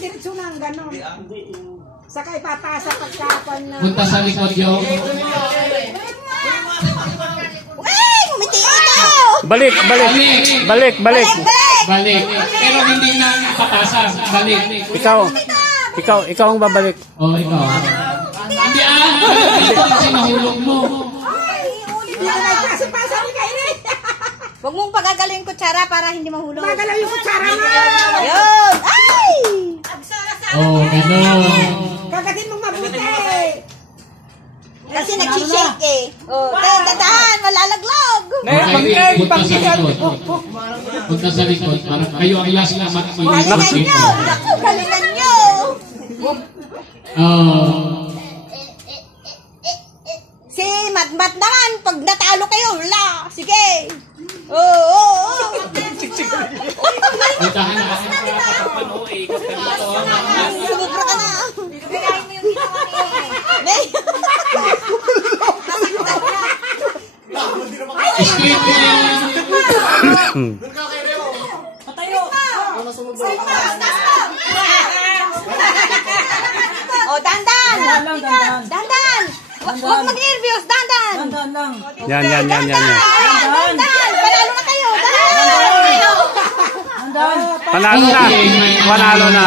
diretso na ang gano'n. Saka ipapasa pagkapan na. Punta sa likod yung. Ngumiti ito! Balik. Balik. Pero hindi na papasa. Balik. Ikaw ang babalik. Oh, ikaw. Hindi ito kasi nahulog mo. Hindi na nagpasa-pasa ni Kairi. Huwag mong pagagalawin kutsara para hindi mahulog. Magalaw yung kutsara mo. Ayun! Ay! Oh, gano'n. Kagatin mong mabuti. Kasi nagsishake eh. Oh, tadahan, malalaglag. Punta sa likod. Para kayo ang last na Galingan nyo! Naku, galingan nyo! Si Matmat naman, pag natalo kayo, wala. Sige. Oo. Puntahan na. Sumubra ka na. Bigay mo yung ginawa niyo. Script na yan. O, dandan. Dandan. Huwag mag-nervyos, dandan. Yan. Dandan. Panalo na kayo. Panalo na.